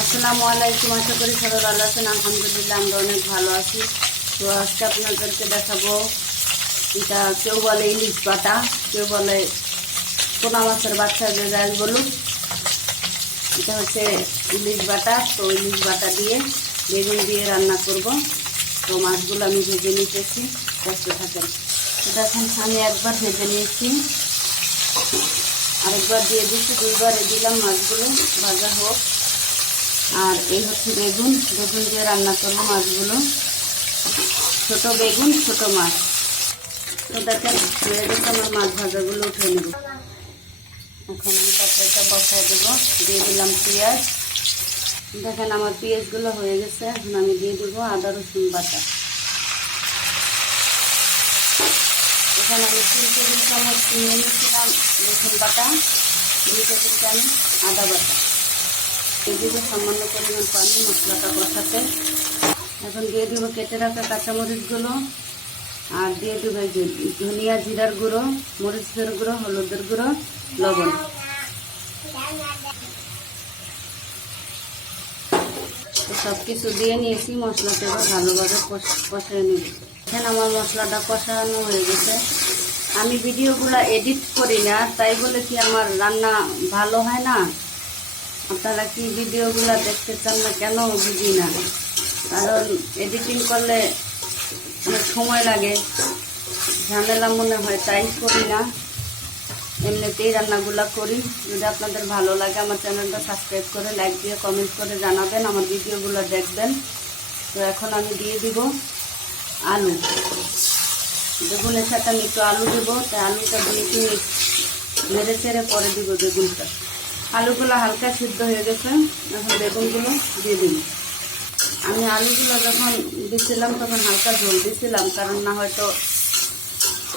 আসসালামু আলাইকুম। আশা করি সবাই ভালো আছেন। আলহামদুলিল্লাহ আমরা অনেক ভালো আছি। তো আজকে আপনাদেরকে দেখাবো, এটা কেউ বলে ইলিশ বাটা, কেউ বলে পোনা মাছের বাচ্চা, যে যাই বলুন। এটা হচ্ছে ইলিশ বাটা। তো ইলিশ বাটা দিয়ে বেগুন দিয়ে রান্না করব। তো মাছগুলো আমি ভেজে নিতেছি, দেখতে থাকেন। এটা এখন আমি একবার ভেজে নিয়েছি, আরেকবার দিয়ে দিচ্ছি, দুইবারে দিলাম মাছগুলো ভাজা হোক। আর এই হচ্ছে বেগুন দিয়ে রান্না করবো মাছগুলো, ছোট বেগুন ছোট মাছ। তো দেখেন হয়ে গেছে আমার মাছ ভাজাগুলো উঠে নেব। এখন আমি তরকারিটা বসায় দেবো, দিয়ে দিলাম পেঁয়াজ। দেখেন আমার পেঁয়াজগুলো হয়ে গেছে। এখন আমি দিয়ে দেবো আদা রসুন বাটা। এখানে আমি 3 টেবিল চামচ নিয়ে নিয়েছিলাম রসুন বাটা, 2 টেবিল চামচ আদা বাটা। এদিকে সামান্য পরিমাণ পানি মশলাটা কষাতে। এখন দিয়ে দেবো কেটে রাখা কাঁচামরিচগুলো, আর দিয়ে দেবো যে ধনিয়া জিরার গুঁড়ো, মরিচের গুঁড়ো, হলুদের গুঁড়ো, লবণ। সব কিছু দিয়ে নিয়েছি, মশলাটা এবার ভালোভাবে কষিয়ে নেব। এখানে আমার মশলাটা কষানো হয়ে গেছে। আমি ভিডিওগুলো এডিট করি না, তাই বলে কি আমার রান্না ভালো হয় না? আপনারা কি ভিডিওগুলো দেখতে চান না কেন বুঝি না। কারণ এডিটিং করলে অনেক সময় লাগে, ঝামেলা মনে হয়, তাই করি না। এমনিতেই রান্নাগুলো করি। যদি আপনাদের ভালো লাগে আমার চ্যানেলটা সাবস্ক্রাইব করে, লাইক দিয়ে, কমেন্ট করে জানাবেন, আমার ভিডিওগুলো দেখবেন। তো এখন আমি দিয়ে দিব আলু। বেগুনের সাথে আমি একটু আলু দেবো, তাই আলুটা দিয়ে একটু নেড়ে চেড়ে পরে দিব বেগুনটা। আলুগুলো হালকা সিদ্ধ হয়ে গেছে, এখন বেগুনগুলো দিয়ে দিন। আমি আলুগুলো যখন দিছিলাম তখন হালকা ঝোল দিছিলাম, কারণ না হয়তো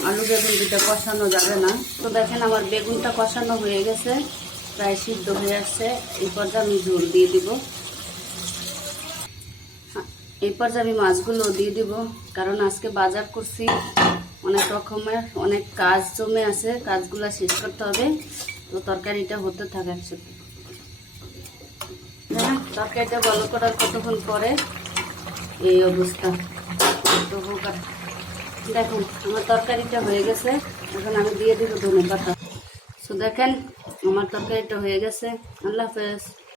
আলু বেগুন দুটো কষানো যাবে না। তো দেখেন আমার বেগুনটা কষানো হয়ে গেছে, প্রায় সিদ্ধ হয়ে আসছে। এই পর্যায়ে আমি ঝোল দিয়ে দিব। এই পর্যায়ে আমি মাছগুলো দিয়ে দিব, কারণ আজকে বাজার করছি, অনেক রকমের অনেক কাজ জমে আছে, কাজগুলো শেষ করতে হবে। তো তরকারিটা হতে থাকে একসাথে। হ্যাঁ, তরকারিটা ভালো করার কতক্ষণ পরে এই অবস্থা। তো দেখুন আমার তরকারিটা হয়ে গেছে। এখন আমি দিয়ে দিব ধনেপাতা। তো দেখেন আমার তরকারিটা হয়ে গেছে। আল্লাহ হাফেজ।